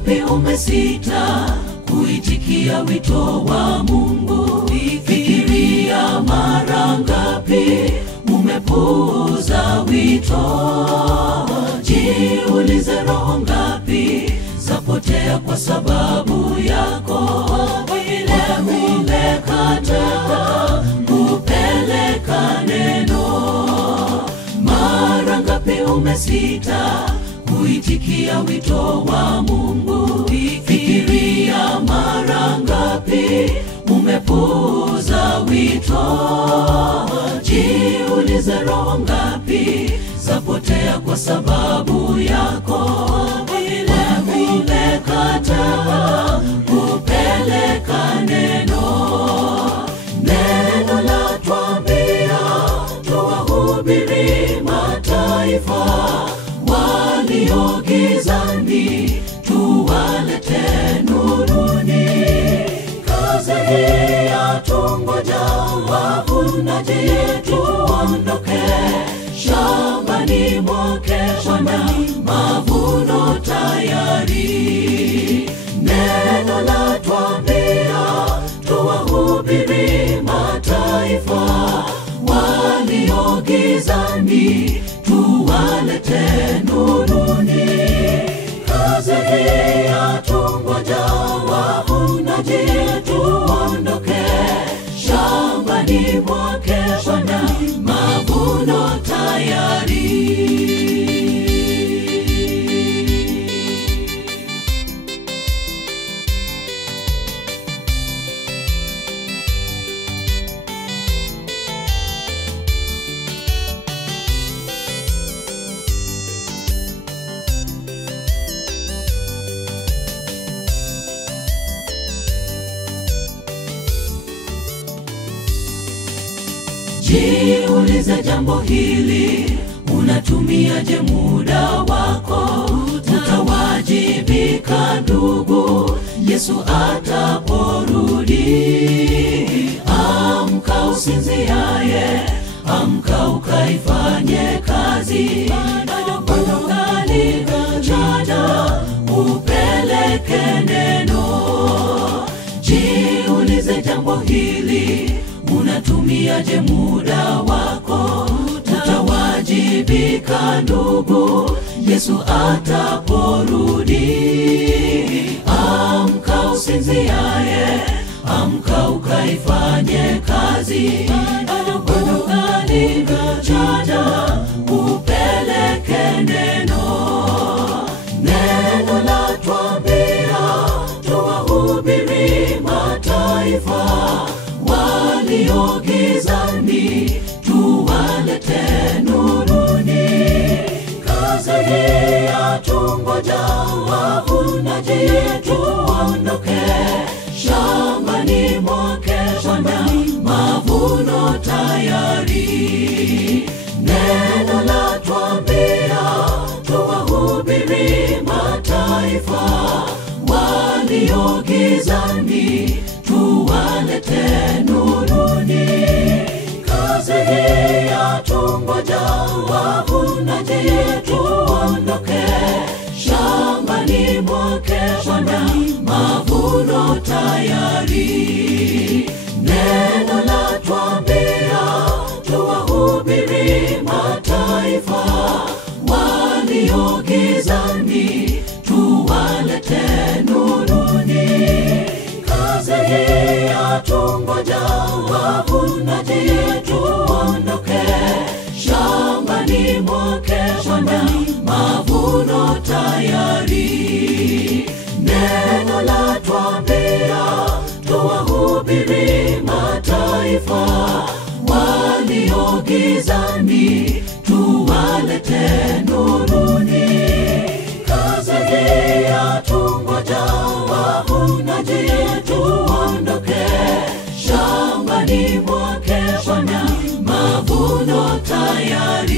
ngapi umesita kuitikia wito wa Mungu? Fikiria mara ngapi umepuuza wito? Jiulize roho ngapi zapotea kwa sababu yako. Vile umekataa kupeleka neno. Mara ngapi umesita kuitikia wito wa Mungu? Fikiria mara ngapi umepuuza wito? Jiulize roho ngapi zapotea kwa sababu yako. Vile umekataa kupeleka neno. Neno la tuambia tuwahubiri mataifa walio gizani, tuwalete nuruni. Kazi hii yatungoja wavunaji, tuondoke shambani mwake Bwana, mavuno tayari. Neno la tuambia tuwahubiri mataifa walio gizani, tuwalete nuruni. Kazi hii yatungoja wavunaji, tuondoke shambani mwake Bwana, mavuno tayari. Jiulize jambo hili, unatumiaje muda wako? Utawajibika ndugu Yesu ataporudi. Amka usinziaye, amka ukaifanye kazi. Bado ungali mchana, upeleke neno. Jiulize jambo hili, unatumiaje muda wako? Utawajibika ndugu Yesu ataporudi. Amka usinziaye, amka ukaifanye kazi. Bado ungali mchana, upeleke neno. Neno la tuambia tuwahubiri mataifa walio gizani, tuwalete nuruni. Kazi hii yatungoja wavunaji, tuondoke shambani mwake Bwana, mavuno tayari. Neno la tuambia tuwahubiri mataifa walio gizani, tuwalete nuruni. Kazi hii yatungoja wavunaji, tuondoke shambani mwake Bwana, mavuno tayari. Neno la tuambia tuwahubiri mataifa walio gizani, tuwalete nuruni. Kazi hii yatungoja wavunaji, tuondoke shambani mwake Bwana, mavuno tayari. Neno la tuambia tuwahubiri mataifa walio gizani, tuwalete nuruni. Kazi hii yatungoja wavunaji, tuondoke shambani mwake Bwana, mavuno tayari.